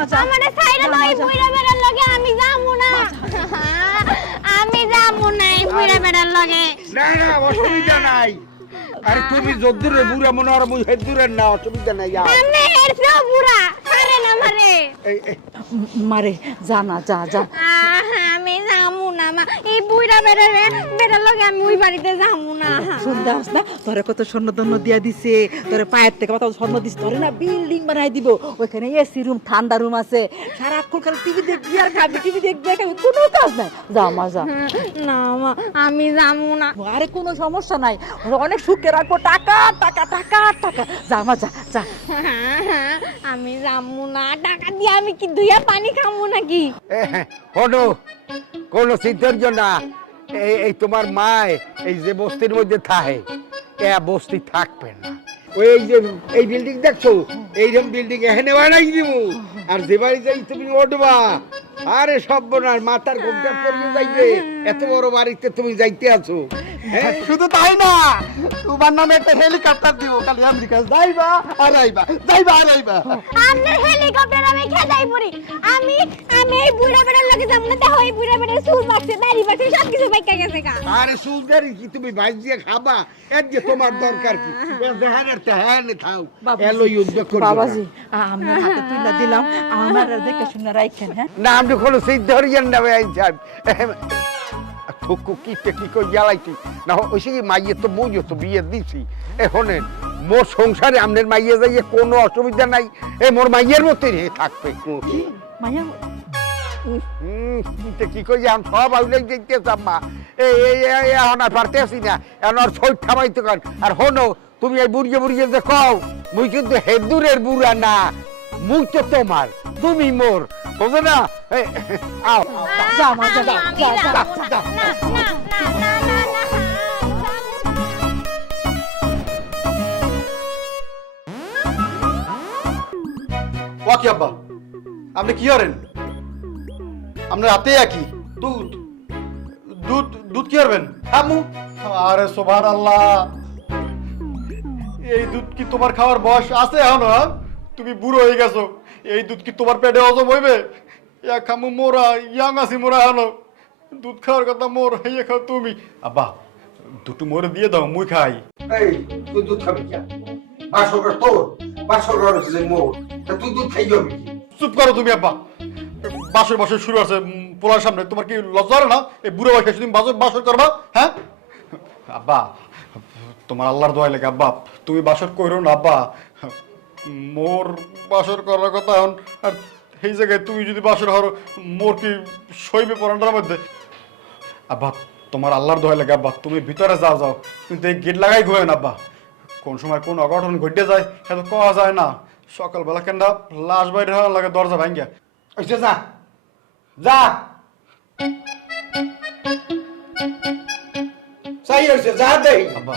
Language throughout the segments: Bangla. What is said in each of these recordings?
আমারে ছাইরা দাও এই বুইড়া বেড়ার লগে আমি যামু না আমি যামু না এই বুইড়া বেড়ার লগে না না অসুবিধা নাই আরে তুমি যদ্দুরে বুড়া মনে আর মুই হেদুরের না অসুবিধা নাই আমি এর সব বুড়া ছাড়ে না আমারে মারে জানা যা যা আমি যামু না মা এই বুইড়া বেড়ার লগে আমি ওই বাড়িতে যামু না শুনতে আস না তোরে কত স্বর্ণ দন্য দিয়া দিছে তোরে পায়ের থেকে কত স্বর্ণ দিছে তোরে না বিল্ডিং বানাই দিব ওইখানে এসি রুম ঠান্ডা রুম আছে সারাক্ষণ খালি টিভি দেখবি আর খাবি টিভি দেখবি আর খাবি কোনো কাজ নাই যা মা যা না মা আমি যামু না আরে কোনো সমস্যা নাই অনেক সুখে রাখবো টাকা টাকা টাকা টাকা যা মা যা যা আমি যামু না টাকা দিয়ে আমি কি দুইয়া পানি খামু নাকি হনো কোনো চিন্তার জন্য এই তোমার মায় এই যে বস্তির মধ্যে থাকে এ বস্তি থাকবে না ওই যে এই বিল্ডিং দেখছো এইরকম বিল্ডিং এখানে বানাই দিব আর যে বাড়ি যাই তুমি উঠবা আরে সব বোনার মাথার ঘোমটা পরিয়ে যাইবে এত বড় বাড়িতে তুমি যাইতে আছো শুধু তাই না তোমার নামে একটা হেলিকপ্টার দিব খালি আমেরিকা যাইবা আর আইবা যাইবা আর আইবা আপনার হেলিকপ্টার আমি খেদাই পড়ি আমি এই বুড়া বেড়ার লগে যামু না দেখো এই বুড়া বেড়ার চুল পাকছে দাড়ি পাকছে সব কিছু পাইকা গেছে গা আরে সুলদারি কি তুমি ভাজিয়ে খাবা এর যে তোমার দরকার কি দেহানের তেহানে খাও এলো যুদ্ধ করব বাবাজি আমরা হাতে তুইলা দিলাম আমার দেখে শুনে রাখেন হ্যাঁ না আমি কোনো সিদ্ধরিয়ান না ভাই সাহেব থুকু কি কই জ্বালাইছি না ওই সে মাইয়ে তো বইও তো বিয়ে দিছি এখনে মোর সংসারে আমনের মাইয়ে যাইয়ে কোনো অসুবিধা নাই এ মোর মাইয়ের মতোই থাকবে মায়া কি কই আমি সব আউলাই দেখতে চাম্মা এখন আর পারতে আসি না এখন আর ছয় থামাইতে কান আর হনো তুমি এই বুড়িয়ে যে কও মুই কিন্তু হেদুরের বুড়া না মুই তো তোমার তুমি মোর বুঝো না আও যা মা যা যা যা না না না না না ওয়াকি আব্বা আপনি কি করেন আপনার হাতে একই দুধ দুধ দুধ কি করবেন আমু আরে সুবহানাল্লাহ এই দুধ কি তোমার খাওয়ার বয়স আছে এখনো তুমি বুড়ো হয়ে গেছো এই দুধ কি তোমার পেটে হজম হইবে ইয়া খামু মোরা ইয়াং আছি মোরা এখনো দুধ খাওয়ার কথা মোর হইয়া খাও তুমি আব্বা দুটো মোরে দিয়ে দাও মুই খাই এই তুই দুধ খাবি কি বাসর তোর বাসর রয়েছে মোর তুই দুধ খাই যাবি চুপ করো তুমি আব্বা বাসর বছর শুরু আছে পোলার সামনে তোমার কি লজ্জা হয় না এই বুড়ো বয়সে তুমি বাসর করবা হ্যাঁ আব্বা তোমার আল্লাহর দোয়া লাগে আব্বা তুমি বাসর করো না আব্বা মোর বাসর করার কথা এখন আর এই জায়গায় তুমি যদি বাসর হরো মোর কি সইবে পরান্ডার মধ্যে আব্বা তোমার আল্লাহর দোয়া লাগে আব্বা তুমি ভিতরে যাও যাও কিন্তু এই গেট লাগাই ঘুরে না আব্বা কোন সময় কোন অঘটন ঘটে যায় এত কওয়া যায় না সকালবেলা কেন লাশ বাইরে হওয়ার লাগে দরজা ভাঙ্গিয়া আচ্ছা যা যা সাই হইছে যা দেই আব্বা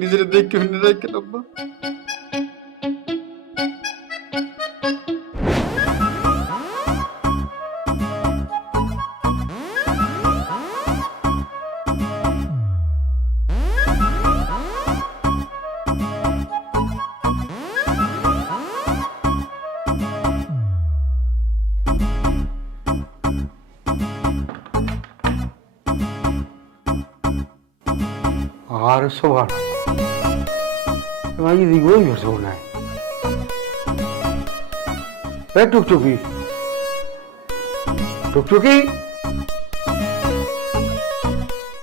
নিজের দেখে শুনে রাখেন আব্বা আর সোভান আমি দিগই বসো না এ টুকটুকি টুকটুকি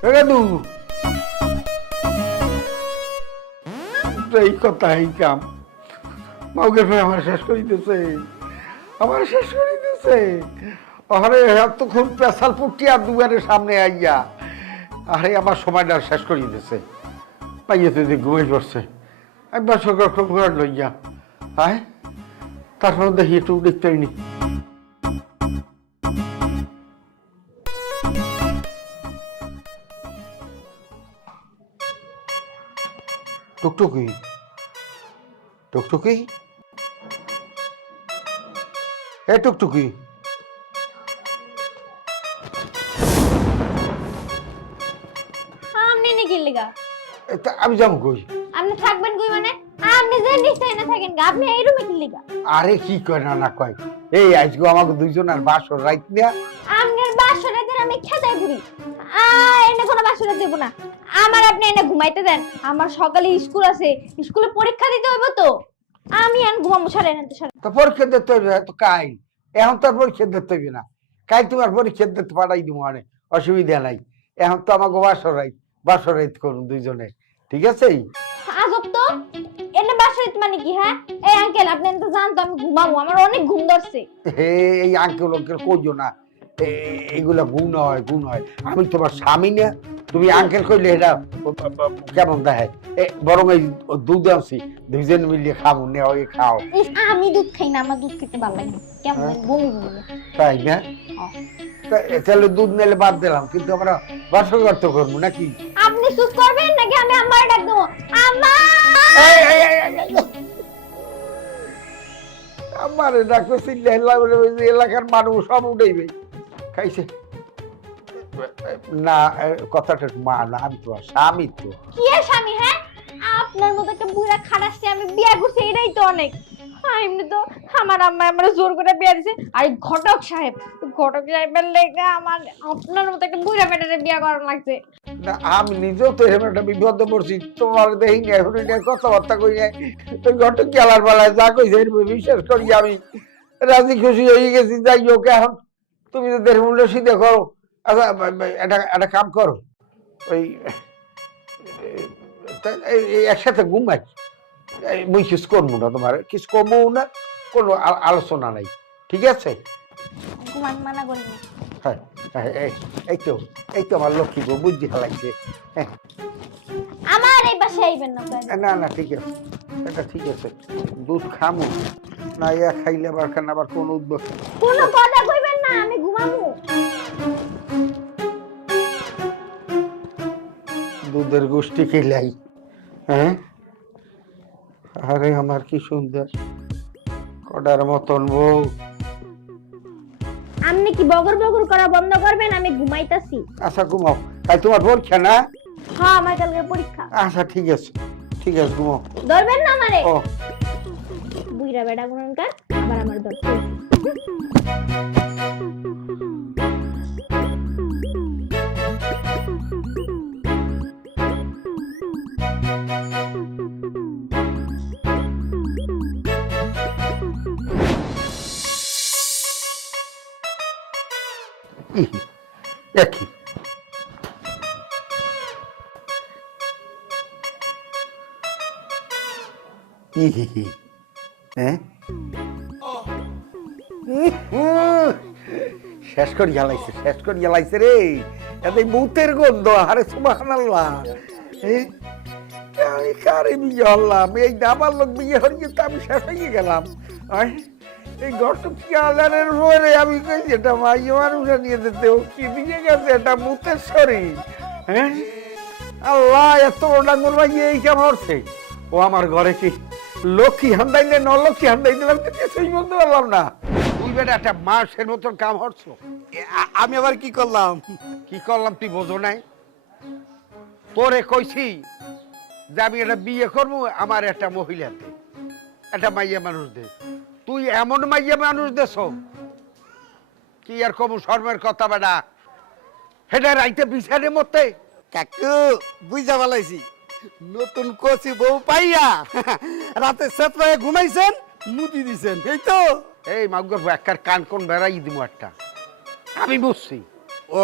এ দাদু এই কথা এই কাম মাউকে আমার শেষ করে দিতেছে আমার শেষ করে দিতেছে আরে এতক্ষণ পেশাল পুটিয়া দুয়ারের সামনে আইয়া আরে আমার সময়টা শেষ করে দিতেছে পাইয়ে তো ঘুমাই পড়ছে একবার সকাল ঘর লইয়া হ্যাঁ তারপর দেখি একটু দেখতে হয়নি টুকটুকি টুকটুকি এ টুকটুকি আমনি নি কি লিগা আমি যাবো কই আপনি থাকবেন কই মানে আপনি আপনি যে নিশ্চয় না থাকেন গা, আপনি এই রুমে কি লিগা? আরে কি কয় না না কয়, এই আজকে আমাকে দুইজন আর বাসর রাইত না। আমনের বাসরে দিন আমি খেদাই বুড়ি। এনে কোনো বাসরে দেব না। আমার আপনি এনে ঘুমাইতে দেন। আমার সকালে স্কুল আছে, স্কুলে পরীক্ষা দিতে হইব তো। আমি আন ঘুমামু, সারে না তো সারে। তো পরীক্ষা দিতে হইবে তো কাই, এখন তো আর পরীক্ষা দিতে হইবে না, কাই তোমার পরীক্ষা দিতে পাঠাই দিব, মানে অসুবিধা নাই। এখন তো আমাকে বাসর রাইত করুন দুইজনে, ঠিক আছে? আজব তো, এনে বাসরে মানে কি? হ্যাঁ এই আঙ্কেল, আপনি তো জানতো আমি ঘুমামু, আমার অনেক ঘুম ধরছে। এই আঙ্কেল কইও না, এইগুলা গুণ হয়। আমি তোমার স্বামী না, তুমি আঙ্কেল কইলে এটা কেমন দেখায়? বরং এই দুধ আনছি, দুইজন মিলিয়ে খাবো, নেও খাও। ইস, আমি দুধ খাই না, আমার দুধ খেতে ভালো লাগে না, কেমন জানি বমি বমি। তাই না? তাহলে দুধ নিলে বাদ দিলাম, কিন্তু আমরা বাসর করতে করবো নাকি? আপনি চুপ করবেন নাকি আমি আম্মার ডাক দেবো? আম্মা! আমারে ডাক্তার চিল্লা এলাকার মানুষ সব উঠেইবে খাইছে না। কথাটা মা না, আমি তোমার স্বামী। তো কি এর স্বামী? হ্যাঁ আপনার মতো একটা বুড়া খাটাসে আমি বিয়ে করছি, এটাই তো অনেক। এমনি তো আমার আম্মা আমার জোর করে বিয়ে দিছে। আর এই ঘটক সাহেবের লেগে আমার আপনার মতো একটা বুড়া বেটারে বিয়ে করা লাগছে। না, আমি নিজেও তো এরকম একটা বিপদে পড়ছি, তোমার দেখি না এখন কথাবার্তা কই নাই, ওই ঘটক গেলার বেলায় যা কইছে বিশ্বাস করি আমি রাজি খুশি হয়ে গেছি। যাই হোক, এখন তুমি তো দেড় মূল্য সিদ্ধে করো। আচ্ছা একটা কাম করো, ওই একসাথে ঘুমাই, মুই কিছু করবো না, তোমার কিছু করবো না, কোনো আলোচনা নাই, ঠিক আছে? ঘুমান মানা করি না। হ্যাঁ, এই তো আমার লক্ষ্মী গো, বুদ্ধি লাগছে। হ্যাঁ, আমার এই বাসায় আইবেন না। না ঠিক আছে, এটা ঠিক আছে। দুধ খামো না, খাইলে আবার খান আবার কোন উদ্যোগ, কোনো কথা কইবেন না, আমি ঘুমামু। দুধের গোষ্ঠী খেলাই। হ্যাঁ, আরে আমার কি সুন্দর কডার মতন বউ। আপনি কি বগর বগর করা বন্ধ করবেন? আমি ঘুমাইতাছি। আচ্ছা ঘুমাও, তাই তোমার পরীক্ষা না? হ্যাঁ, আমার কালকে পরীক্ষা। আচ্ছা ঠিক আছে ঘুমাও। ধরবেন না আমারে? ও বুইরা বেটা গুণনকার, আবার আমার ধরছে। একই হ্যাঁ, শেষ করে জ্বালাইছে রে, এত ভূতের গন্ধ। আরে সুবহানাল্লাহ, আমি কারে বিয়ে হলাম? এই দাবার লোক বিয়ে হয়ে তো আমি শেষ হয়ে গেলাম। এই ঘটকের রোয়ে আমি কইছি এটা মাইয়ে মানুষ নিয়ে যেতে, ও কি দিয়ে গেছে? এটা ভূতের শরীর। হ্যাঁ আল্লাহ, এত ডাঙ্গর মাইয়ে এই কেমন হচ্ছে? ও আমার ঘরে কি লক্ষ্মী হান্দাই না নলক্ষ্মী হান্দাই দিলাম, কিছুই বলতে পারলাম না। তুই বেটা একটা মাসের মতন কাম হচ্ছ, আমি আবার কি করলাম? তুই বোঝো নাই? তোরে কইছি যে আমি একটা বিয়ে করবো, আমার একটা মহিলা দে, একটা মাইয়া মানুষ দে। তুই এমন মাইয়া মানুষ দেছ কি আর কম শর্মের কথা বেটা, হেটা রাইতে বিছানে মতে। কাকু বুঝা পালাইছি, নতুন কচি বউ পাইয়া রাতে সেতরায় ঘুমাইছেন, মুতি দিছেন, এই তো। এই মাগুর একটার কান কোন বেড়াই দিব একটা, আমি বুঝছি। ও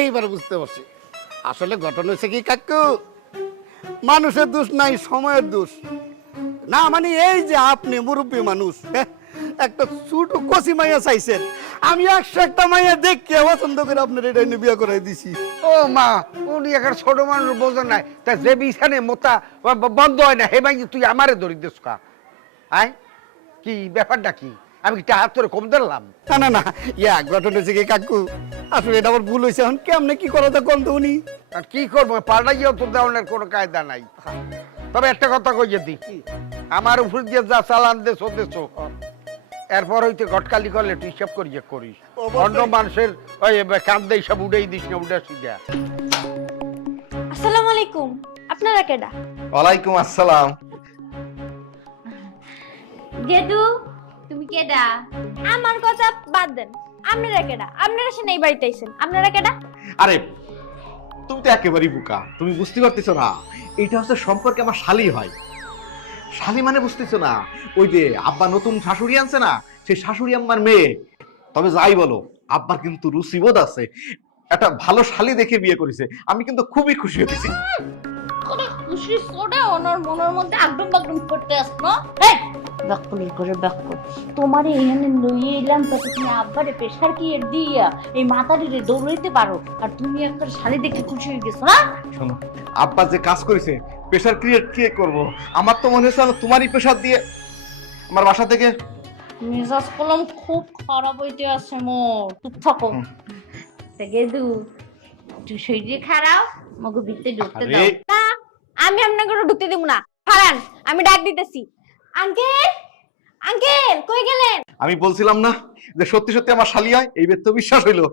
এইবার বুঝতে পারছি। আসলে ঘটনা হচ্ছে কি কাকু, মানুষের দোষ নাই, সময়ের দোষ না। মানে এই যে আপনি মুরব্বী মানুষ, একটা ছোট কচি মাইয়া চাইছেন, আমি একটা মাইয়া দেখে পছন্দ করে আপনার এটা নিয়ে বিয়ে করাই দিছি। ও মা, উনি একটা ছোট মানুষ বোঝেন নাই, তা যে বিছানে মোতা বন্ধ হয় না, হে ভাই তুই আমারে ধরি দিস কা? আয় কি ব্যাপারটা কি? আমি কি হাত ধরে কম ধরলাম? না ঘটনা হচ্ছে কি কাকু, আসলে এটা আমার ভুল হয়েছে। এখন কেমনে কি করা তা কোন তো উনি আর কি করবো, পাল্টাইয়াও তো দেওয়ার কোনো কায়দা নাই। তবে একটা কথা কইয়ে দি, আমার উপর দিয়ে যা চালান দেছো এরপর হইতে ঘটকালি করলে তুই সব করিস। অন্য মানুষের ওই কান্দে সব উড়েই দিস না, উড়ে সিধা। আসসালামু আলাইকুম, আপনারা কেডা? ওয়ালাইকুম আসসালাম। গেদু তুমি কেডা? আমার কথা বাদ দেন, আপনারা কেডা? আপনারা সে নেই বাড়িতে আইছেন, আপনারা কেডা? আরে তুমি তো একেবারেই বোকা, তুমি বুঝতে পারতেছো না এটা হচ্ছে সম্পর্কে আমার শালি হয়। শালি মানে বুঝতেছো না, ওই যে আব্বা নতুন শাশুড়ি আনছে না, সেই শাশুড়ি আম্মার মেয়ে। তবে যাই বলো, আব্বার কিন্তু রুচিবোধ আছে, একটা ভালো শালি দেখে বিয়ে করেছে। আমি কিন্তু খুবই খুশি হয়েছি। কোন খুশি সোডা ওনার মনের মধ্যে আগডুম বাগডুম করতে আসনো। ব্যাকুলি করে ব্যাকু তোমারে এখানে লইয়ে এলাম তাতে তুমি আব্বারে প্রেশার কি দিয়া এই মাথাটিরে দৌড়াইতে পারো, আর তুমি একটা শালি দেখে খুশি হয়ে গেছো না? শোনো, আব্বা যে কাজ করেছে, প্রেশার ক্রিয়েট কে করবো? আমার তো মনে হচ্ছে তোমারই প্রেশার দিয়ে আমার বাসা থেকে। মেজাজ কলম খুব খারাপ হইতে আছে মোর। চুপ থাকো। গেদু তুই শরীরে খারাপ, মগো ভিতরে ঢুকতে দাও না। আমি আপনাকে ঢুকতে দেব না, হারান। আমি ডাক দিতেছি। আঙ্কেল, আঙ্কেল কই গেলেন? আমি বলছিলাম না যে সত্যি সত্যি আমার শালি হয়, এই বেদ তো বিশ্বাস হইলো।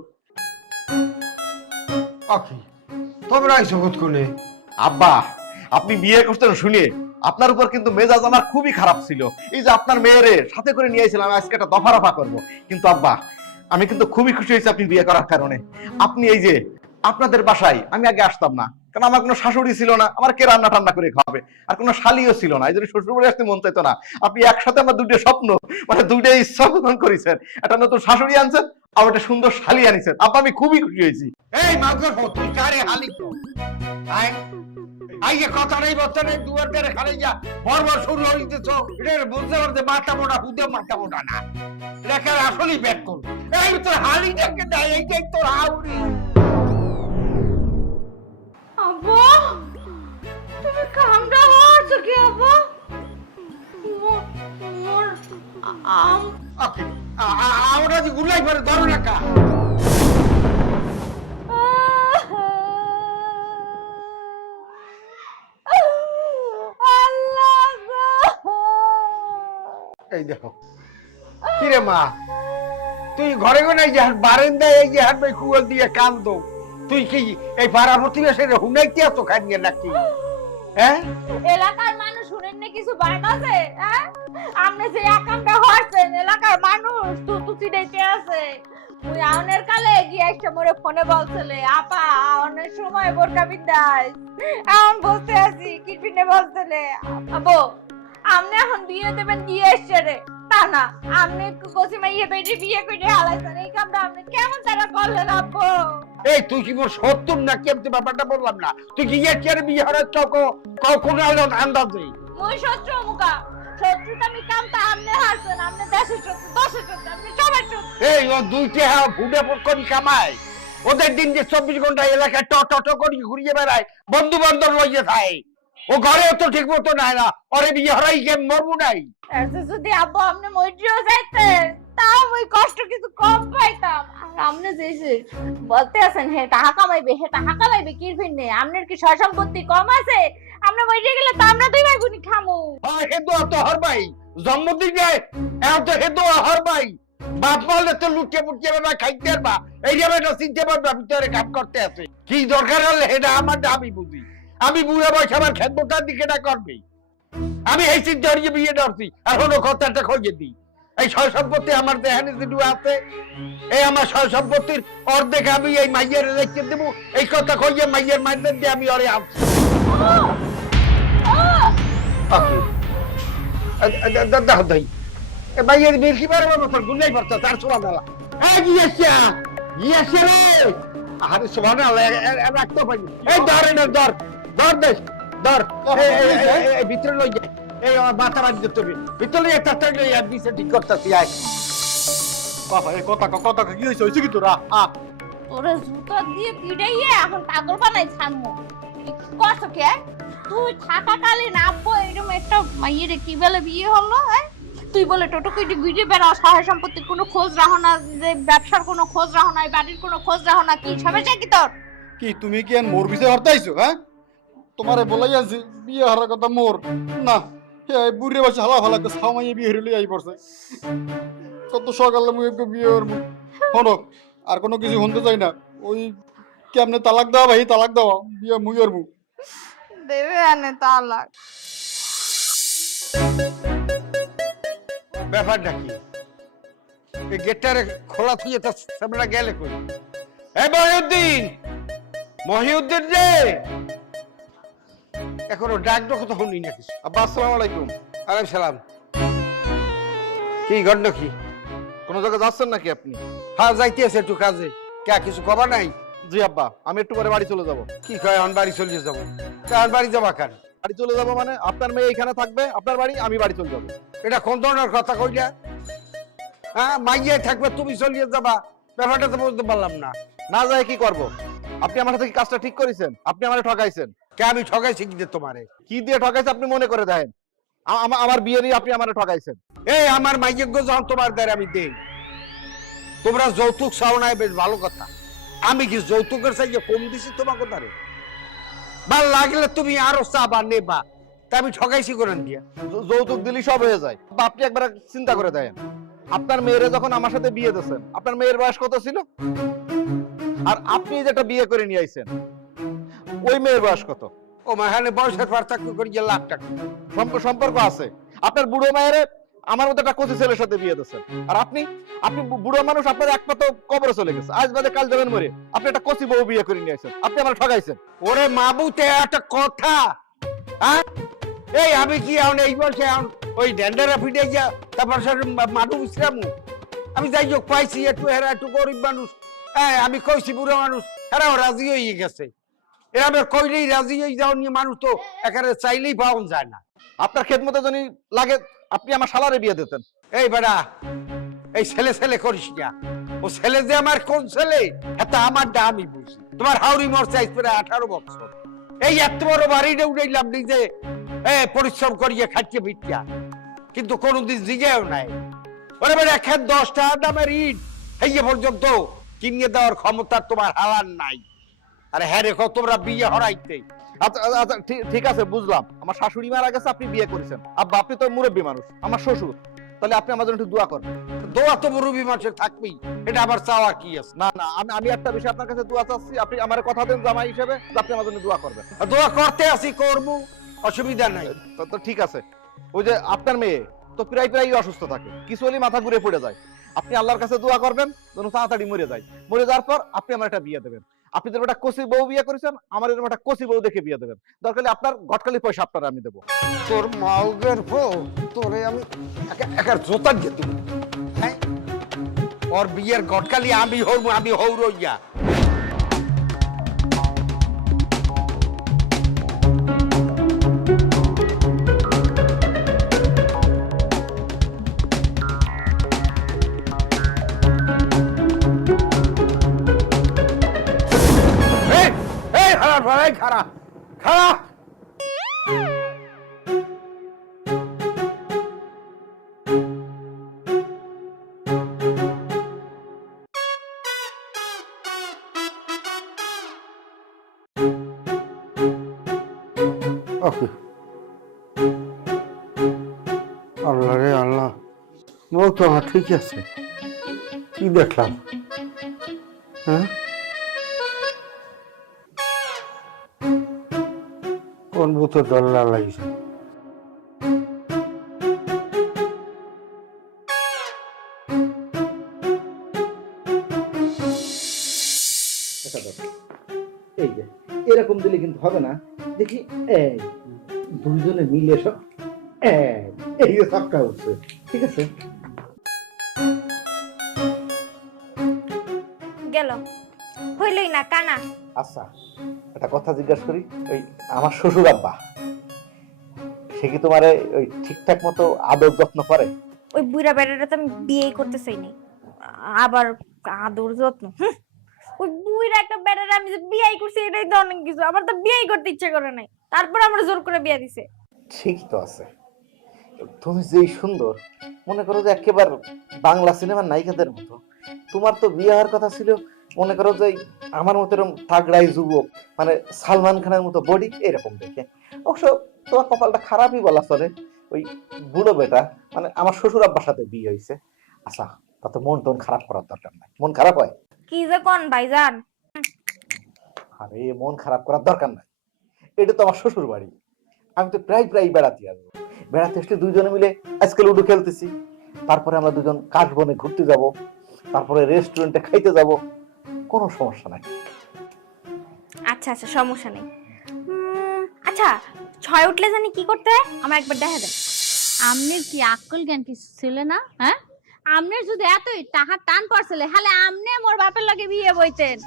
আকি তোমরা আইছো কতক্ষণে? আব্বা আপনি বিয়ে করতেন শুনে আপনার উপর কিন্তু মেজাজ আমার খুবই খারাপ ছিল। এই যে আপনার মেয়েরে সাথে করে নিয়ে এসেছিলাম আজকে একটা দফা রফা করবো, কিন্তু আব্বা আমি কিন্তু খুবই খুশি হয়েছি আপনি বিয়ে করার কারণে। আপনি এই যে আপনাদের বাসায় আমি আগে আসতাম না, কারণ আমার কোনো শাশুড়ি ছিল না, আমার কে রান্না টান্না করে খাওয়াবে, আর কোনো শালিও ছিল না, এই জন্য শ্বশুর বাড়ি আসতে মন চাইতো না। আপনি একসাথে আমার দুটো স্বপ্ন, মানে দুটো ইচ্ছা পূরণ করেছেন। একটা নতুন শাশুড়ি আনছেন, আর একটা সুন্দর শালি আনিছেন। আব্বা আমি খুবই খুশি হয়েছি। এই মাগর তুই কারে হালি তো আই আইয়ে কথা নেই বলতে নেই, দুয়ার পেরে খালি যা বরবর শুরু হইতেছ। এটা বুঝতে পারতে মাথা মোটা হুদে মাথা মোটা না, এটা আসলেই ব্যাট কর। এই তোর হালিটাকে দেয়, এইটাই তোর হাউরি। আব্বা তুমি কামড়া হচ্ছে কি আব্বা? মোর ওকে আমরা যে গুলাই করে ধরো না কা। এই দেখো কিরে মা, তুই ঘরে ঘরে এই যে বারান্দায় এই যে হাত ভাই কুয়াল দিয়ে কান্দো, তুই কি এই পাড়া প্রতিবেশের হুনাইতে এত খাইয়ে নাকি? হ্যাঁ এলাকার মানুষ শুনেন না কিছু বানাছে? হ্যাঁ আপনি যে একামটা হচ্ছেন এলাকার মানুষ তুতু চিড়াইতে আছে। তুই আউনের কালে গিয়ে একটা মোরে ফোনে বলছিলে আপা অনেক সময় বোরকা বিদ্যায় এমন বলতে আছি কি পিনে বলছিলে আবো আপনি এখন বিয়ে দেবেন দিয়ে এসছে রে, তা না আপনি কসিমা ইয়ে বেটি বিয়ে করে হালাইছেন। এই কামটা আপনি কেমন তারা করলেন আব্বু? এই তুই কি মোর সত্যম না কেমতে ব্যাপারটা বললাম না, তুই কি এর বিয়ে হওয়ার কোন আন্দাজে? মুই শত্রু মুকা শত্রুটা আমি কামটা আপনি হারছেন, আপনি দেশের শত্রু দশের শত্রু, আপনি সবার শত্রু। এই ও দুইটা ভুডে পকন কামায়, ওদের দিন যে 24 ঘন্টা এলাকায় ট করে ঘুরিয়ে বেড়ায়, বন্ধু বান্ধব লইয়ে থাকে, ও ঘরেও তো ঠিক মতো নাই না, ওরে বিয়ে হরাই কেম মরবো নাই। যদি আব্বু আপনি মইটিও যাইতেন তাও ওই কষ্ট কিছু কম পাইতাম। আর আপনি যে বলতে আছেন হে টাকা কামাইবে কির ভিন্নে আপনার কি সয় সম্পত্তি কম আছে? আমরা মইটে গেলে তো আমরা দুই ভাই বোনই খামু। হে দোয়া তো হর ভাই জন্মদিনে এও তো হে দোয়া হর ভাই বাপ বললে তো লুটিয়ে পুটিয়ে বাবা খাইতে পারবা, এই যে বেটা চিনতে পারবা ভিতরে কাম করতে আছে, কি দরকার হলে এটা আমার আমি বুঝি। আমি বুড়া বয়স আমার খেদমতার দিকে না করবে, আমি এই চিন্তা করিয়ে বিয়ে ধরছি। আর হলো কথাটা খোঁজে দিই, এই সয় সম্পত্তি আমার দেহানে যেটু আছে, এই আমার সয় সম্পত্তির অর্ধেক আমি এই মাইয়ের রেখে দেবো, এই কথা খোঁজে মাইয়ের মাইদের দিয়ে আমি ওরে আনছি। দেখো ভাই মাইয়ের বেশি বার মতো গুলাই পড়তো তার সোলা মেলা গিয়েছে রে। আরে সোলা রাখতে পারি, এই ধরে না ধর ধর দেশ ধর ভিতরে লই যায়। এই আমার মাথা বাজি তুমি ভিতরে একটা দিছে ঠিক করতেছি। আয় বাবা এই কথা কথা কি হয়েছে? হয়েছে কি তোরা? তোরে জুতা দিয়ে পিড়াইয়ে এখন পাগল বানাই ছাড়মু। কষ্ট কে তুই থাকাকালীন আব্বু এরকম একটা মাইয়ের কি বেলে বিয়ে হলো? তুই বলে টোটো কুইটি ঘুরে বেড়াও, সহায় সম্পত্তির কোনো খোঁজ রাখো না, যে ব্যবসার কোনো খোঁজ রাখো না, বাড়ির কোনো খোঁজ রাখো না, কি সমস্যা কি তোর? কি তুমি কি আর মোর বিষয় হরতে আইছো? হ্যাঁ তোমারে বলাই আছি বিয়ে হওয়ার কথা মোর না, এই বুড়ে বসে হালা ফালা সামাইয়ে বিয়ে হইলে আই পড়ছে। কত সকালে মুই একটু বিয়ে হরবো। শোনো আর কোনো কিছু শুনতে চাই না, ওই কেমনে তালাক দেওয়া ভাই তালাক দেওয়া, বিয়ে মুই হরবো। দেবে আনে তালাক। ব্যাপারটা কি? এই গেটটারে খোলা থুয়ে তো সামনে গেলে কই? এই মহিউদ্দিন, মহিউদ্দিন রে, এখনো ডাক ডাক তো শুনি না কিছু। আব্বা আসসালামু আলাইকুম। আলাইকুম সালাম। কি ঘটনা কি? কোন জায়গায় যাচ্ছেন নাকি আপনি? হ্যাঁ যাইতে আছে একটু কাজে। কে কিছু খবর নাই? জি আব্বা, আমি একটু পরে বাড়ি চলে যাব। কি কয় এখন বাড়ি চলে যাবো? তার বাড়ি যাবা কার? বাড়ি চলে যাব মানে আপনার মেয়ে এখানে থাকবে, আপনার বাড়ি, আমি বাড়ি চলে যাব। এটা কোন ধরনের কথা কইলা? হ্যাঁ মাইয়ে থাকবে তুমি চলিয়ে যাবা, ব্যাপারটা তো বুঝতে পারলাম না। না যায় কি করব? আপনি আমার সাথে কি কাজটা ঠিক করেছেন? আপনি আমারে ঠকাইছেন। কে আমি ঠকাইছি কি যে তোমারে? কি দিয়ে ঠকাইছে আপনি মনে করে দেখেন। আমার বিয়ে নিয়ে আপনি আমারে ঠকাইছেন। এই আমার মাইয়ে গো যখন তোমার দ্বারা আমি দেই, তোমরা যৌতুক চাও নাই, বেশ ভালো কথা। আমি কি যৌতুকের চাইতে কম দিছি তোমাকে দ্বারে? ভাল লাগলে তুমি আরো চাবা নেবা, তা আমি ঠকাইছি করেন দিয়া? যৌতুক দিলি সব হয়ে যায়। বা আপনি একবার চিন্তা করে দেখেন, আপনার মেয়েরে যখন আমার সাথে বিয়ে দিয়েছেন, আপনার মেয়ের বয়স কত ছিল? আর আপনি যেটা বিয়ে করে নিয়ে আইছেন, ওই মেয়ের বয়স কত? ও মাহানে বয়সের পার্থক্য করি যে লাখ টাকা সম্পর্ক আছে। আপনার বুড়ো মায়ের আমার মতো একটা কচি ছেলের সাথে বিয়ে দিয়েছেন, আর আপনি আপনি বুড়ো মানুষ, আপনার এক পা তো কবরে চলে গেছে, আজ বাদে কাল যাবেন মরে, আপনি একটা কচি বউ বিয়ে করে নিয়ে আইছেন, আপনি আমার ঠকাইছেন। ওরে মাবুতে একটা কথা, হ্যাঁ? এই আমি কি এখন এই বলছে এখন ওই ড্যান্ডারা ফিটে গিয়া তারপর মাদু ইসলাম আমি যাই হোক পাইছি একটু, হেরা একটু গরিব মানুষ, হ্যাঁ আমি কইছি বুড়ো মানুষ, হেরাও রাজি হয়ে গেছে। এরা কইলেই রাজি হয়ে যাও নিয়ে মানুষ তো এখানে চাইলেই পাওয়া যায় না। আপনার খেদমতে যদি লাগে আপনি আমার শালারে বিয়ে দিতেন। এই বেটা, এই ছেলে ছেলে করিস না। ও ছেলে যে আমার কোন ছেলে এটা আমার দা আমি বুঝি। তোমার হাউরি মরছে আজ প্রায় 18 বছর। এই এত বড় বাড়িটা উঠাইলাম নিজে পরিশ্রম করিয়ে খাইতে ভিটিয়া, কিন্তু কোনোদিন জিগেও নাই। ওরে বেটা এখন 10 টাকা দামের ইট এই পর্যন্ত কিনে দেওয়ার ক্ষমতা তোমার হালার নাই। আরে হ্যাঁ রেখো, তোমরা বিয়ে হরাইতে। আচ্ছা আচ্ছা ঠিক আছে, বুঝলাম। আমার শাশুড়ি মারা গেছে, আপনি বিয়ে করেছেন। আব্বা আপনি তো মুরব্বী মানুষ, আমার শ্বশুর, তাহলে আপনি আমার জন্য একটু দোয়া করবেন। দোয়া তো মুরব্বী মানুষের থাকবেই, এটা আবার চাওয়া কি আছে? না না, আমি একটা বিষয় আপনার কাছে দোয়া চাচ্ছি, আপনি আমার কথা দেন জামাই হিসেবে যে আপনি আমার জন্য দোয়া করবেন। দোয়া করতে আসি, করবো, অসুবিধা নাই। তো ঠিক আছে। ওই যে আপনার মেয়ে তো প্রায় অসুস্থ থাকে, কিছু হলেই মাথা ঘুরে পড়ে যায়, আপনি আল্লাহর কাছে দোয়া করবেন যেন তাড়াতাড়ি মরে যায়। মরে যাওয়ার পর আপনি আমার একটা বিয়ে দেবেন। আপনি যেরকম একটা কচি বউ বিয়ে করেছেন, আমার এরকম একটা কচি বউ দেখে বিয়ে দেবেন। দরকার হলে আপনার ঘটকালি পয়সা আপনারা আমি দেবো। তোর মাউগের বউ তোরে আমি একার জোতা দিয়ে দেবো। হ্যাঁ, ওর বিয়ের গটকালি আমি হরমু, আমি হৌরইয়া। খারাপ খারাপ ওকে, আল্লাহ রে আল্লাহ, বউ তো আমার ঠিক আছে। কি দেখলাম? হ্যাঁ, কোন ভূত দল্লা লাগছে? এই যে এরকম দিলে কিন্তু হবে না। দেখি এই দুইজনে মিলে সব এই যে সবটা হচ্ছে, ঠিক আছে? গেল হইলই না কানা। আচ্ছা একটা কথা জিজ্ঞাসা করি, ওই আমার শ্বশুর আব্বা সে কি তোমারে ওই ঠিকঠাক মতো আদর যত্ন করে? ওই বুড়া বেড়াটা তো আমি বিয়েই করতে চাই নাই, আবার আদর যত্ন। ওই বুড়া একটা বেড়াটা আমি যে বিয়েই করছি এটাই তো অনেক কিছু। আমার তো বিয়েই করতে ইচ্ছা করে নাই, তারপর আমরা জোর করে বিয়ে দিছে। ঠিক তো আছে, তুমি যেই সুন্দর, মনে করো যে একেবারে বাংলা সিনেমার নায়িকাদের মতো। তোমার তো বিয়ে হওয়ার কথা ছিল মনে করো যে আমার মতো এরকম তাগড়াই যুবক, মানে সালমান খানের মতো বডি এরকম দেখে। অবশ্য তোমার কপালটা খারাপই বলা চলে, ওই বুড়ো বেটা মানে আমার শ্বশুর আব্বার সাথে বিয়ে হয়েছে। আচ্ছা তাতে মন টন খারাপ করার দরকার নাই, মন খারাপ হয়? কি যে কোন ভাইজান, আরে মন খারাপ করার দরকার নাই, এটা তো আমার শ্বশুর বাড়ি। আমি তো প্রায় বেড়াতে আসবো, বেড়াতে আসলে দুইজনে মিলে আজকে লুডো খেলতেছি, তারপরে আমরা দুজন কাশবনে ঘুরতে যাব, তারপরে রেস্টুরেন্টে খাইতে যাব, কোনো সমস্যা নাই। আচ্ছা আচ্ছা, সমস্যা নেই। আচ্ছা, 6 উঠলে জানি কি করতে হয় আমার একবার দেখা দেন। আমনের কি আকল জ্ঞান কিছু ছিল না? হ্যাঁ, আমনের যদি এতই টাকা টান পড়ছিল হলে আমনে মোর বাপের লগে বিয়ে বইতেন।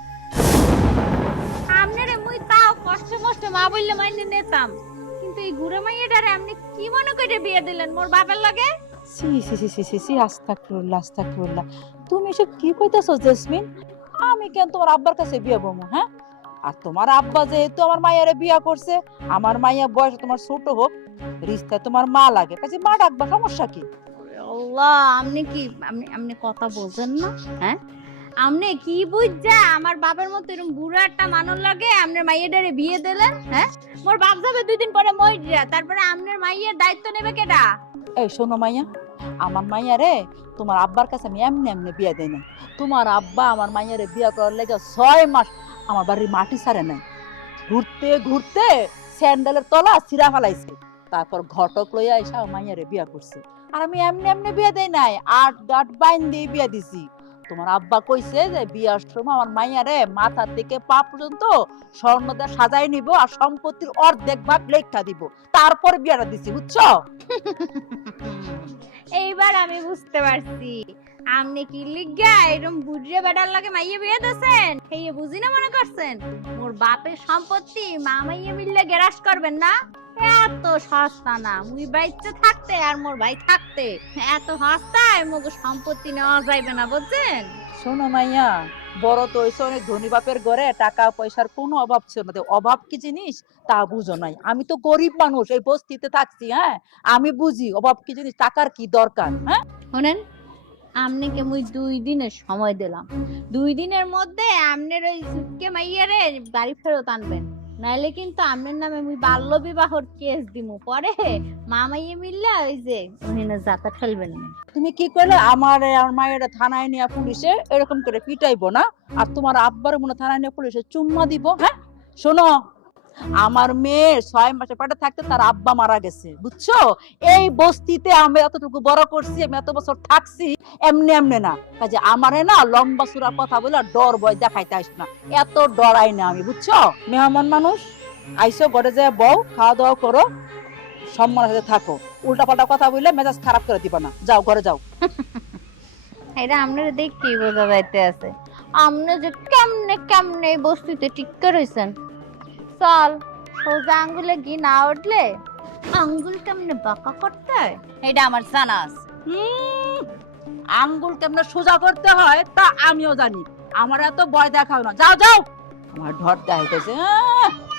আমনেরে মুই তাও কষ্ট কষ্ট মা বললে মাইনে নিতাম, কিন্তু এই ঘুরে মাইয়াটারে আপনি কি মনে করে বিয়ে দিলেন মোর বাপের লগে? সি সি সি সি সি সি আস্তাগফিরুল্লাহ আস্তাগফিরুল্লাহ। তুমি এসব কি কইতাছো জেসমিন? আমি কেন তোমার আব্বার কাছে বিয়ে বমু? হ্যাঁ, আর তোমার আব্বা যেহেতু আমার মায়ের বিয়ে করছে, আমার মাইয়া বয়স তোমার ছোট হোক, রিস্তা তোমার মা লাগে, কাজে মা ডাকবা, সমস্যা কি? আল্লাহ, আপনি কি আপনি কথা বলছেন না? হ্যাঁ, আপনি কি বুঝছা আমার বাবার মতো এরকম বুড়া একটা মানুষ লাগে আপনার মাইয়াটারে বিয়ে দিলেন? হ্যাঁ, মোর বাপ যাবে 2 দিন পরে মইরা, তারপরে আপনার মাইয়ের দায়িত্ব নেবে কেডা? এই শোনো মাইয়া, আমার মাইয়ারে তোমার আব্বার কাছে আমি এমনি এমনি বিয়ে দেই না। তোমার আব্বা আমার মাইয়ারে বিয়ে করার লেগে 6 মাস আমার বাড়ির মাটি ছাড়ে নাই, ঘুরতে ঘুরতে স্যান্ডেলের তলা ছিঁড়া ফেলাইছে, তারপর ঘটক লইয়া এসে আমার মাইয়ারে বিয়ে করছে। আর আমি এমনি এমনি বিয়ে দেই নাই, 8 গাঁট বাইন দিয়ে বিয়ে দিছি। তোমার আব্বা কইছে যে বিয়ার সময় আমার মাইয়ারে মাথা থেকে পা পর্যন্ত স্বর্ণ দিয়ে সাজাই নিব আর সম্পত্তির অর্ধেক ভাগ লেখা দিব, তারপর বিয়াটা দিছি, বুঝছো? এইবার আমি বুঝতে পারছি আপনি কি লিগা এরকম বুড়িয়ে বেড়ার লাগে মাইয়ে বিয়ে দিয়েছেন। এই বুঝি না মনে করছেন মোর বাপের সম্পত্তি মা মাইয়ে মিললে গেরাস করবেন না? এত সস্তা না, মুই বাইচ্চা থাকতে আর মোর ভাই থাকতে এত সস্তায় মোকে সম্পত্তি নেওয়া যাইবে না, বুঝছেন? শোনো মাইয়া, বড় তো হইছে অনেক ধনী বাপের ঘরে, টাকা পয়সার কোনো অভাব ছিল না। অভাব কি জিনিস তা বুঝো নাই। আমি তো গরিব মানুষ, এই বস্তিতে থাকছি। হ্যাঁ, আমি বুঝি অভাব কি জিনিস, টাকার কি দরকার। হ্যাঁ, শুনেন, আমনেকে মুই 2 দিনের সময় দিলাম, 2 দিনের মধ্যে আমনের ওই সুটকে মাইয়ারে বাড়ি ফেরত আনবেন, নাইলে কিন্তু আমনের নামে মুই বাল্য বিবাহর কেস দিমু। পরে মা মাইয়ে মিললে ওই যে ওখানে যাতা ঠেলবেন না। তুমি কি করলে আমার আর মায়ের থানায় নিয়ে পুলিশে এরকম করে পিটাইবো না, আর তোমার আব্বার মনে থানায় নিয়ে পুলিশে চুম্মা দিব। হ্যাঁ, শোনো, আমার মেয়ে 6 মাসে পেটে থাকতে তার আব্বা মারা গেছে, বুঝছো? এই বস্তিতে আমি এতটুকু বড় করছি, আমি এত বছর থাকছি, এমনি এমনি না। কাজে আমারে না লম্বা সুরা কথা বলে ডর ভয় দেখাইতে আইস না, এত ডরাই না আমি, বুঝছো? মেহমান মানুষ আইসো, ঘরে যায় বউ, খাওয়া দাওয়া করো, সম্মানের সাথে থাকো, উল্টা পাল্টা কথা বললে মেজাজ খারাপ করে দিবা না, যাও ঘরে যাও। এটা আপনারা দেখতেই বোঝা যাইতে আছে আপনি যে কেমনে কেমনে এই বস্তুতে টিক্কা রয়েছেন। চল, সোজা আঙ্গুলে ঘি না উঠলে আঙ্গুল কেমনে বাঁকা করতে হয় এটা আমার জানা আছে। আঙ্গুল কেমনে সোজা করতে হয় তা আমিও জানি, আমার এত ভয় দেখাও না, যাও যাও। আমার ঢর দেখাইতেছে,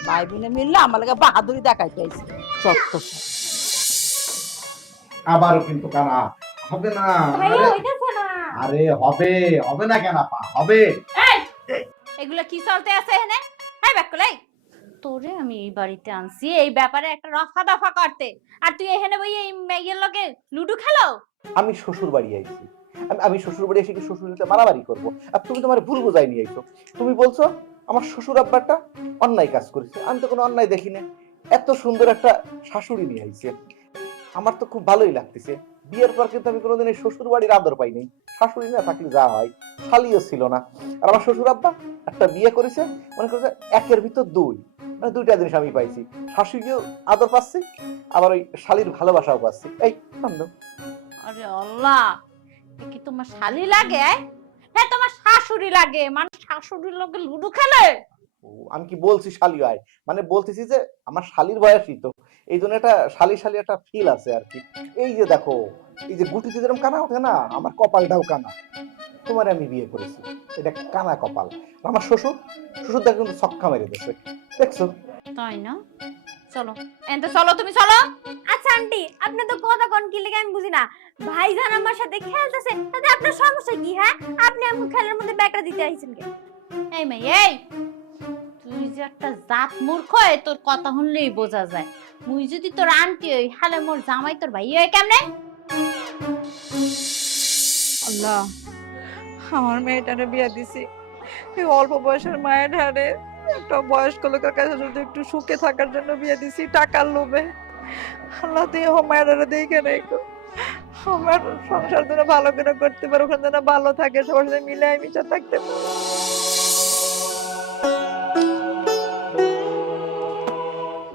ভাই বোনে মিললে আমার লাগে বাহাদুরি দেখাইতে আইছে, চত্ব। আবারও কিন্তু কানা হবে না। ভাইয়া হইতাছে না। আরে হবে, হবে না কেন আপা, হবে। এগুলো কি চলতে আছে এখানে? এই ব্যাকলাই, তোরে আমি এই বাড়িতে আনছি এই ব্যাপারে একটা রফা দফা করতে, আর তুই এখানে বই এই মেয়ের লগে লুডো খেলো। আমি শ্বশুর বাড়ি আইছি, আমি শ্বশুর বাড়ি এসে কি শ্বশুর সাথে মারামারি করব? আর তুমি তোমার ভুল বোঝাই নিয়ে আইছো। তুমি বলছো আমার শ্বশুর আব্বাটা অন্যায় কাজ করেছে, আমি তো কোনো অন্যায় দেখি না। এত সুন্দর একটা শাশুড়ি নিয়ে আইছে, আমার তো খুব ভালোই লাগতেছে। বিয়ের পর কিন্তু আমি কোনোদিন এই শ্বশুর বাড়ির আদর পাইনি। শাশুড়ি না থাকলে যা হয়, শালিও ছিল না। আর আমার শ্বশুর আব্বা একটা বিয়ে করেছে, মনে করছে 1-এর ভিতর 2, মানে 2টা জিনিস আমি পাইছি। শাশুড়িও আদর পাচ্ছি, আবার ওই শালির ভালোবাসাও পাচ্ছি। এই আনন্দ। আরে আল্লাহ, এ কি তোমার শালি লাগে? হ্যাঁ, তোমার শাশুড়ি লাগে। মানুষ শাশুড়ির লগে লুডো খেলে? আমি কি বলছি শালি হয়, মানে বলতেছি যে আমার শালির বয়সই তো, এই জন্য একটা শালি শালি একটা ফিল আছে আর কি। এই যে দেখো, এই যে গুটিতে যেরকম কানা ওঠে না, আমার কপালটাও কানা। তোমার আমি বিয়ে করেছি, এটা কানা কপাল। আমার শ্বশুর দেখো কিন্তু ছক্কা মেরে দিয়েছে, দেখছো? তাই না? চলো এনতে, চলো তুমি চলো। আচ্ছা আন্টি, আপনি তো কথা কোন কি লাগে আমি বুঝি না। ভাইজান আমার সাথে খেলতেছে, তাতে আপনার সমস্যা কি? হ্যাঁ, আপনি আমার খেলার মধ্যে ব্যাকটা দিতে আইছেন কেন? এই মেয়ে, এই তুই যে একটা জাত মূর্খ, তোর কথা শুনলেই বোঝা যায়। মুই যদি তোর আন্টি হই, হালে মোর জামাই তোর ভাই হয় কেমনে? আল্লাহ, আমার মেয়েটারে বিয়ে দিছি, এই অল্প বয়সের মায়ের হারে একটা বয়স্ক লোকের কাছে যদি একটু সুখে থাকার জন্য বিয়ে দিছি টাকার লোভে। আল্লাহ, তুই আমার মায়ের দেখে রেখো, আমার সংসার যেন ভালো করে করতে পারো, ওখানে যেন ভালো থাকে, সবার সাথে মিলে মিশে থাকতে পারো।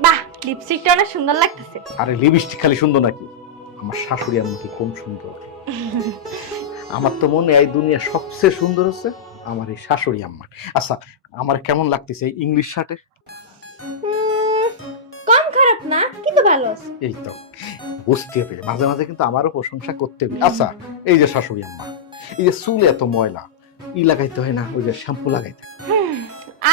বাহ, লিপস্টিকটা অনেক সুন্দর লাগতেছে। আরে লিপস্টিক খালি সুন্দর নাকি, আমার শাশুড়ি আম্মা কি কম সুন্দর? আমার তো মনে হয় এই দুনিয়া সবচেয়ে সুন্দর হচ্ছে আমার এই শাশুড়ি আম্মা। আচ্ছা, আমার কেমন লাগতেছে এই ইংলিশ শার্টে? কম খারাপ না, কিন্তু ভালো আছে। এই তো বুঝতে হবে, মাঝে মাঝে কিন্তু আমারও প্রশংসা করতে হবে। আচ্ছা, এই যে শাশুড়ি আম্মা, এই যে চুলে এত ময়লা, ই লাগাইতে হয় না? ওই যে শ্যাম্পু লাগাইতে।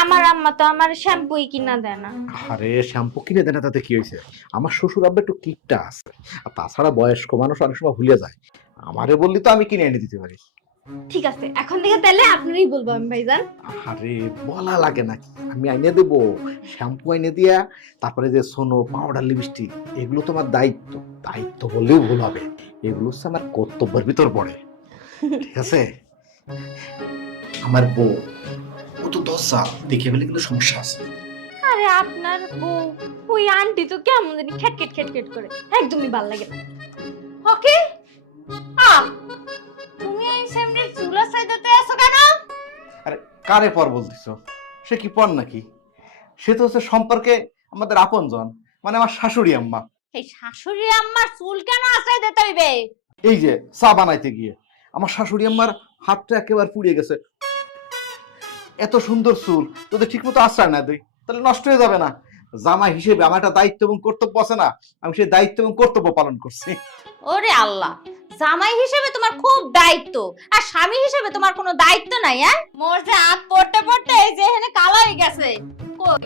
আমার আম্মা তো আমার শ্যাম্পুই কিনা দেয় না। আরে শ্যাম্পু কিনে দেয় না তাতে কি হয়েছে? আমার শ্বশুর আব্বা একটু কিপটা আছে, আর তাছাড়া বয়স্ক মানুষ অনেক সময় ভুলে যায়। আমারে বললি তো আমি কিনে এনে দিতে পারি। ঠিক আছে, এখন থেকে তাহলে আপনারই বলবো আমি ভাইজান। আরে বলা লাগে নাকি, আমি আইনে দেবো, শ্যাম্পু আইনে দিয়া, তারপরে যে সোনো, পাউডার, লিপস্টিক, এগুলো তোমার দায়িত্ব। দায়িত্ব বললেও ভুল হবে, এগুলো হচ্ছে আমার কর্তব্যের ভিতর পড়ে, ঠিক আছে? আমার বউ ও তো 10 সাল, দেখে ফেলে কিন্তু সমস্যা আছে। আরে আপনার বউ, ওই আন্টি তো কেমন জানি খেটখেট খেটখেট করে, একদমই ভাল লাগে না। ওকে, তুমি এই সামনে চুলা সাইডতে আছো কেন? আরে কারে পর বলতেছো? সে কি পর নাকি? সে তো হচ্ছে সম্পর্কে আমাদের আপনজন, মানে আমার শাশুড়ি আম্মা। এই শাশুড়ি আম্মার চুল কেন আছাই দিতে হইবে? এই যে চা বানাইতে গিয়ে আমার শাশুড়ি আম্মার হাতটা একেবারে পুড়িয়ে গেছে। এত সুন্দর চুল যদি ঠিক মতো আশ্রয় না দিই তাহলে নষ্ট হয়ে যাবে না? জামাই হিসেবে আমার একটা দায়িত্ব এবং কর্তব্য আছে না, আমি সেই দায়িত্ব এবং কর্তব্য পালন করছি। ওরে আল্লাহ, জামাই হিসেবে তোমার খুব দায়িত্ব, আর স্বামী হিসেবে তোমার কোনো দায়িত্ব নাই। হ্যাঁ, মোর যে হাত পড়তে পড়তে এই যে এখানে কালো হয়ে গেছে। কই,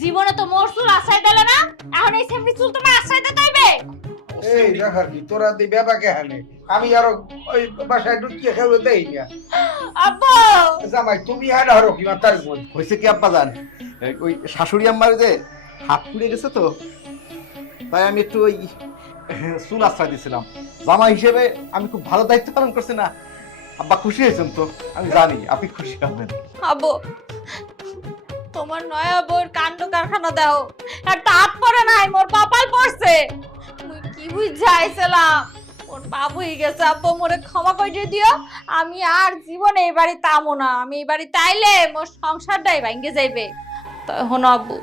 জীবনে তো মোর চুল আশ্রয় দিলে না, এখন এই সেমনি চুল তোমার আশ্রয় দিতে হইবে? এই দেখার কি তোরা দি বেবাকে হানে, আমি আরো ওই বাসায় ঢুকিয়ে খেলে দেই না। আব্বু, জামাই তুমি আর হরো কি মাতার মধ্যে হয়েছে কি আব্বা জান, ওই শাশুড়ি আম্মার যে হাত পুড়ে গেছে তো, তাই আমি একটু ওই চুল আশ্রয় দিয়েছিলাম। জামাই হিসেবে আমি খুব ভালো দায়িত্ব পালন করছি না? আব্বা খুশি হয়েছেন তো? আমি জানি আপনি খুশি হবেন। আব্বু, তোমার নয়া বউর কাণ্ড কারখানা দাও, একটা হাত পরে নাই, মোর কপাল পড়ছে। মুই কি বুঝাইছিলাম, ওর বাবু হয়ে গেছে। আব্বু, মোরে ক্ষমা করে দিও, আমি আর জীবনে এই বাড়ি তামো না। আমি এই বাড়ি তাইলে মোর সংসারটাই ভাঙ্গে যাইবে। তখন আব্বু,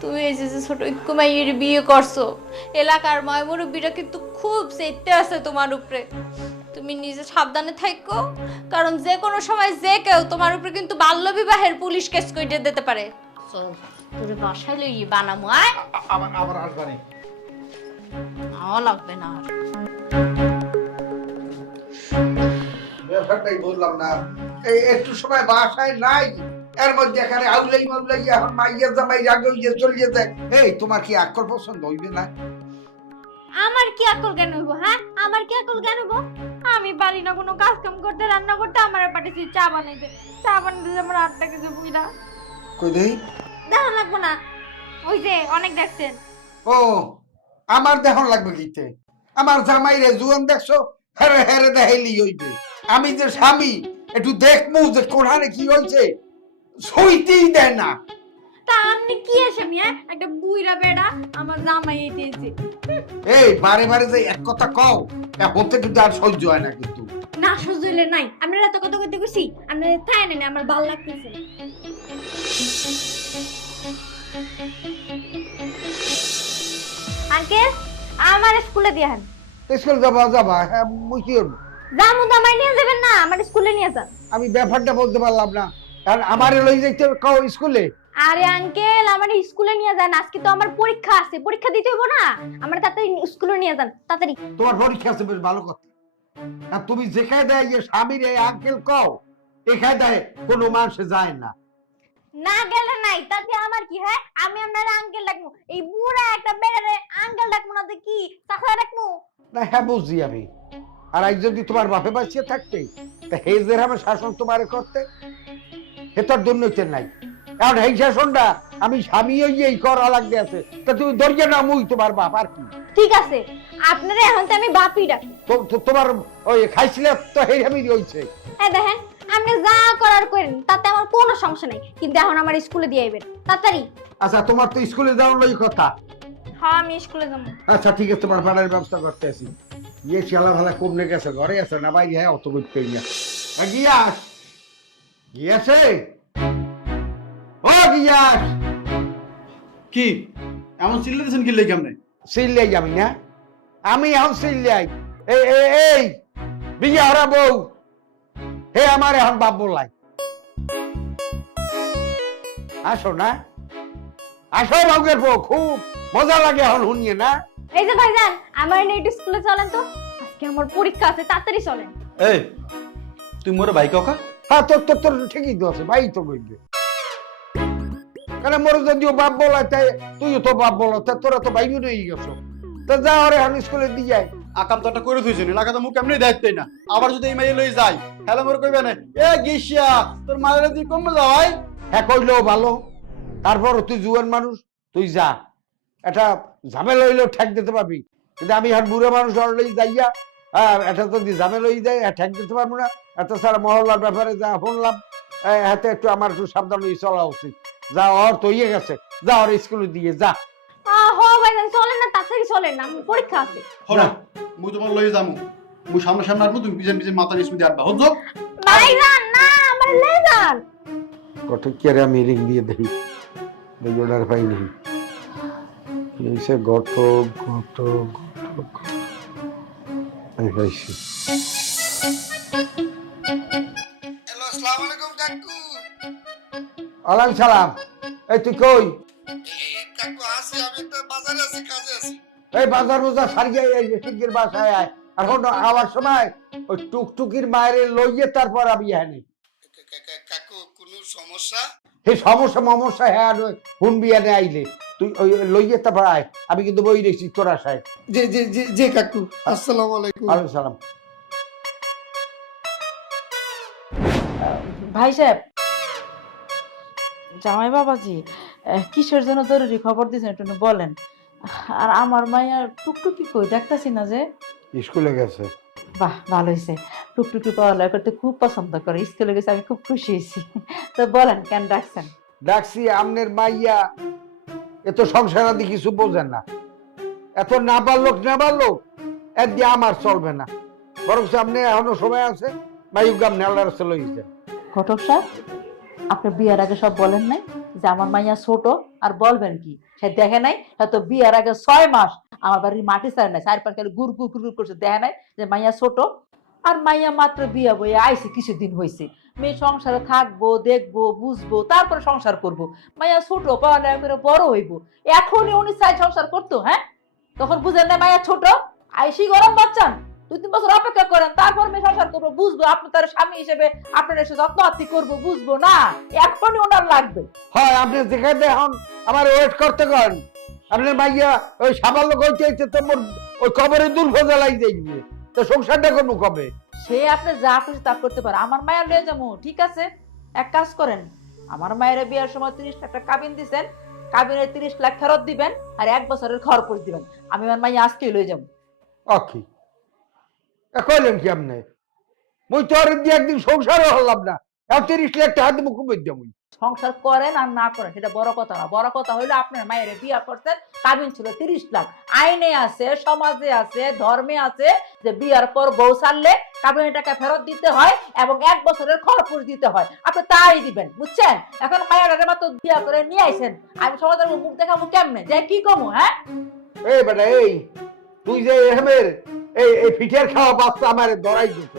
তুমি এই যে ছোট ইকুমাইয়ের বিয়ে করছো, এলাকার ময়মুরব্বীরা কিন্তু খুব চেতে আছে তোমার উপরে। তুমি নিজে সাবধানে থাকো, কারণ যে কোনো সময় যে কেউ তোমার উপরে কিন্তু বাল্য বিবাহের পুলিশ কেস করে দিতে পারে। চল, তোরে বাসায় লই বানামু। আয়, আবার আসবানি আমার লাগবে না আর। ব্যাপারটাই বললাম না, এই একটু সময় বাসায় নাই, এর মধ্যে এখানে আউলাই মাউলাই এখন মাইয়া জামাই রাগে হইয়ে চলিয়ে যায়। এই তোমার কি আকল পছন্দ হইবে না? আমার কি আকল জ্ঞান হইব? হ্যাঁ, আমার কি আকল জ্ঞান হইব? আমি পারি না কোনো কাজ কাম করতে, রান্না করতে, আমার পাঠিয়েছি চা বানাইতে। চা বানাইতে আমার আটটা কিছু বুঝা কই দেই দেখা লাগবো না। ওই যে অনেক দেখছেন। ও আমার দেখন লাগবে কিতে? আমার জামাই রে জুয়ান দেখছো, হেরে হেরে দেখাইলি হইবে। আমি যে স্বামী একটু দেখমু যে কোরআনে কি হইছে, সইতেই দেয় না। তা আপনি কি এসে মিয়া একটা বুইরা বেড়া আমার জামাই দিয়েছে। এই বারে বারে যে এক কথা কও, এখন থেকে কিন্তু আর সহ্য হয় না কিন্তু। না সহ্য হইলে নাই, আপনারা এত কথা কইতে কইছি, আপনারা তাই না আমার ভালো লাগতেছে। আঙ্কেল, আমার স্কুলে দিয়ে হান। স্কুল যাবা যাবা, হ্যাঁ মুই কি করব? জামু দামাই নিয়ে যাবেন না, আমার স্কুলে নিয়ে যান। আমি ব্যাপারটা বলতে পারলাম না, কারণ আমার লই যাইতে কও স্কুলে। আরে আঙ্কেল, আমার স্কুলে নিয়ে যান, আজকে তো আমার পরীক্ষা আছে, পরীক্ষা দিতে হইব না? আমার তাড়াতাড়ি স্কুলে নিয়ে যান, তাড়াতাড়ি। তোমার পরীক্ষা আছে, বেশ ভালো কথা। আর তুমি যেখানে দেয় যে স্বামীর এই আঙ্কেল কও, এখানে দেয় কোনো মানুষে যায় না। না গেলে নাই, তাতে আমার কি? হয় আমি আপনার আঙ্কেল ডাকমু, এই বুড়া একটা বেড়ারে আঙ্কেল ডাকমু না তো কি চাচা ডাকমু? না হ্যাঁ বুঝছি আমি। আর আজ যদি তোমার বাপে বাঁচিয়ে থাকতে, তা হেজের আমার শাসন তোমারে করতে, হে তোর দুর্নীতির নাই। এখন এই শাসনটা আমি স্বামী এই করা লাগতে আছে, তা তুমি দরজা না মুই তোমার বাপ আর কি। ঠিক আছে, আপনারা এখন তো আমি বাপই ডাকি। তোমার ওই খাইছিলে তো হেই আমি রইছে। হ্যাঁ দেখেন, আপনি যা করার করেন, তাতে আমার কোনো সমস্যা নাই, কিন্তু এখন আমার স্কুলে দিয়ে আইবেন তাড়াতাড়ি। আচ্ছা তোমার তো স্কুলে যাওয়ার লই কথা। হ্যাঁ, আমি স্কুলে যাবো। আচ্ছা ঠিক আছে, তোমার ভাড়ার ব্যবস্থা করতে আছি। ইয়ে চালা ভালা কমনে গেছে, ঘরে আছে না বাইরে? হ্যাঁ, অত বুঝতে গিয়াস, গিয়াছে ও গিয়াস। কি এমন চিল্লে দিয়েছেন কি লেগে আপনি? চিল্লাই আমি না, আমি এখন চিল্লাই। এই এই এই বিয়া হরা বউ, হে আমার এখন বাপ বলাই। আসো না, আসো বাবুকের বউ, খুব মজা লাগে এখন শুনিয়ে না। এই যে ভাইজান, আমার নিয়ে একটু স্কুলে চলেন তো, আজকে আমার পরীক্ষা আছে, তাড়াতাড়ি চলেন। এই তুই মোরে ভাই কাকা? হ্যাঁ, তোর তোর তোর ঠিকই তো আছে, ভাই তো বলবে। কারণ মোর যদিও বাপ বলা, তাই তুইও তো বাপ বলো, তা তোরা তো ভাই বোন হয়ে গেছো। তা যা ওরে এখন স্কুলে দিয়ে যায়। আকাম তো একটা করে দিয়েছেন, এলাকা তো মুখ এমনি দায়িত্বই না। আবার যদি এই মাইয়ে লই যাই, হ্যালো মোর কইবে না, এ গিশিয়া তোর মায়ের তুই কমে যা ভাই। হ্যাঁ, কইলেও ভালো। তারপর তুই জুয়ান মানুষ, তুই যা, এটা ঝামেলা হইলেও ঠেক দিতে পারবি। কিন্তু আমি এখন বুড়ো মানুষ অলরেডি যাইয়া, এটা যদি ঝামেলা হয়ে যায় ঠেক দিতে পারবো না। এত সারা মহল্লার ব্যাপারে যা শুনলাম, হাতে একটু আমার একটু সাবধান হয়ে চলা উচিত। যা, ওর তো ইয়ে গেছে, যা ওর স্কুলে দিয়ে যা। হ ভাইজান, চলেন না, তাড়াতাড়ি চলেন না, আমার পরীক্ষা আছে। হলো মুই তোমার লই যামু, মুই সামনে সামনে আসবো, তুমি পিছন পিছন মাথা নিচে দিয়ে আসবা। হজ্জো ভাইজান না, আমার লে যান। কত কেরে আমি রিং দিয়ে দেখি, বেজোড়ার পাই নেই। এইসে গত গত গত আমি পাইছি। হ্যালো, আসসালামু আলাইকুম কাকু। আলাইকুম সালাম। এই তুই কই? কাকু আছি, আমি তো বাজারে আছি, কাজে আছি। এই বাজার বাজার সারিয়ে শিগগির বাসায় আয়। এখন আওয়ার সময় ওই টুকটুকির মায়ের লইয়ে তারপর আমি আনি। কাকু কোনো সমস্যা? সেই সমস্যা মমস্যা হ্যাঁ শুনবি এনে আইলে তুই ওই লইয়ে তারপর আয়। আমি কিন্তু বই রেখছি তোর আশায়। জি জি জি জি কাকু, আসসালামু আলাইকুম। আলাইকুম সালাম। ভাই সাহেব, জামাই বাবাজি কিসের জন্য জরুরি খবর দিয়েছেন একটু বলেন। আর আমার মাইয়া টুকটুকি কই, দেখতেছি না যে। স্কুলে গেছে। বাহ, ভালো হয়েছে। টুকটুকি পড়ালেখা করতে খুব পছন্দ করে, স্কুলে গেছে, আমি খুব খুশি হয়েছি। তো বলেন কেন ডাকছেন? ডাকছি আমনের মাইয়া এত সংসারাদি কিছু বোঝেন না, এত না পারলো না পারলো এর দিয়ে আমার চলবে না। বরং সামনে এখনো সময় আছে, মাইক গাম নেলার চলে গেছে। ঘটক সাহেব, আপনি বিয়ার আগে সব বলেন নাই যে আমার মাইয়া ছোট? আর বলবেন কি, সে দেখে নাই? হয়তো বিয়ার আগে 6 মাস আমার বাড়ির মাটি ছাড়ে নাই, 4-5 খালি গুড় গুড় গুড় করছে, দেখে নাই যে মাইয়া ছোট? আর মাইয়া মাত্র বিয়া বইয়ে আইছে, কিছুদিন হয়েছে। মেয়ে সংসারে থাকবো, দেখবো, বুঝবো, তারপরে সংসার করব। মাইয়া ছোট, পড়ালেখা করে বড় হইব, এখনই উনি চাই সংসার করতো? হ্যাঁ, তখন বুঝেন না মাইয়া ছোট? আইসি গরম বাচ্চান 2-3 বছর অপেক্ষা করেন, তারপর মেয়ে সংসার করবো, বুঝবো, আপনি তার স্বামী হিসেবে আপনার এসে যত্ন আত্মি করবো, বুঝবো না? এখনই ওনার লাগবে। হয় আপনি যেখানে এখন আমার ওয়েট করতে করেন। আপনার মাইয়া ওই সামান্য কইতে তো মোর ওই কবরে দূর খোঁজা লাগি যাইবে, তো সংসারটা করবো কবে? সে আপনি যা খুশি তা করতে পারে, আমার মায়ের নিয়ে যাবো। ঠিক আছে, এক কাজ করেন, আমার মায়ের বিয়ার সময় 30 লাখ টাকা কাবিন দিচ্ছেন, কাবিনের 30 লাখ ফেরত দিবেন, আর 1 বছরের খরচ করে দিবেন। আমি আমার মাইয়া আজকেই লয়ে যাবো। অকি কইলেন কি আপনি? মুই তো আর দিয়ে একদিন সংসারও হলাম না, 30 লাখ টাকা দিব খুব দিতাম। সংসার করেন আর না করেন সেটা বড় কথা না, বড় কথা হইলো আপনার মায়ের বিয়া করছেন, কাবিন ছিল 30 লাখ। আইনে আছে, সমাজে আছে, ধর্মে আছে যে বিয়ার পর বউ ছাড়লে কাবিনের টাকা ফেরত দিতে হয় এবং 1 বছরের খরচ দিতে হয়। আপনি তাই দিবেন, বুঝছেন? এখন মায়ের মাত্র বিয়া করে নিয়ে আইছেন, আমি সমাজের মুখ দেখাবো কেমনে, যে কি কমু? হ্যাঁ, এই বেটা, এই তুই যে এহেমের এই ফিটের খাওয়া বাচ্চা আমার ধরাই দিত,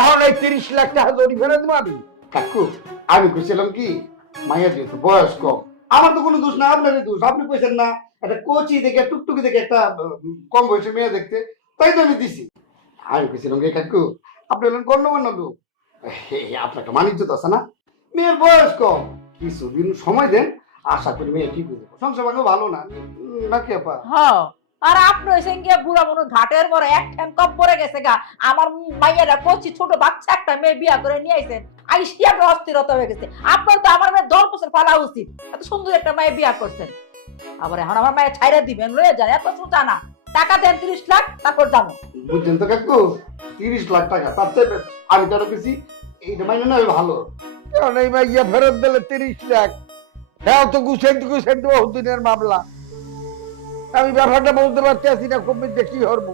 এখন এই 30 লাখ টাকা জরি ফেরত দেবো আমি? কাকু আমি কইছিলাম কি, মাইয়া যেহেতু বয়স কম, আমার তো কোনো দোষ না, আপনারই দোষ। আপনি কইছেন না একটা কোচি দেখে, টুকটুকি দেখে একটা কম বয়সী মেয়ে দেখতে, তাই তো আমি দিছি। আমি কইছিলাম কি কাকু, আপনি হলেন গণ্যমান্য লোক, আপনার একটা মানিজ্যত আছে না? মেয়ের বয়স কম, কিছুদিন সময় দেন, আশা করি মেয়ে ঠিক হয়ে যাবো। সংসার ভাঙো ভালো না নাকি আপা? হ্যাঁ। আর আপনি হইছেন গিয়া বুড়া মনে ঘাটের পরে এক ঠ্যাং কপ পরে গেছে গা। আমার মাইয়ারা কচি ছোট বাচ্চা একটা মেয়ে বিয়া করে নিয়ে আইছেন, আইসি আপনার অস্থিরতা হয়ে গেছে। আপনার তো আমার মেয়ে 10 বছর ফালা উচিত, এত সুন্দর একটা মায়ের বিয়া করছেন। আবার এখন আমার মায়ের ছাইরা দিবেন, রয়ে যান, এত সোজা না। টাকা দেন 30 লাখ, তারপর যাবো। বুঝছেন তো কাকু, 30 লাখ টাকা তার চাইবে আমি তো কিছু এইটা মাইনে না ভালো। কারণ এই মাইয়া ফেরত দিলে 30 লাখ, হ্যাঁ তো গুছেন বহুদিনের মামলা। আমি ব্যাপারটা বলতে পারতেছি না, খুব দেখি হরবো।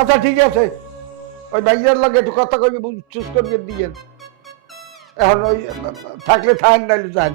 আচ্ছা ঠিক আছে, ওই ভাইয়ার লাগে একটু কথা কইবে চুজ করবে দিয়েন। এখন ওই থাকলে থাকেন নাইলে যান।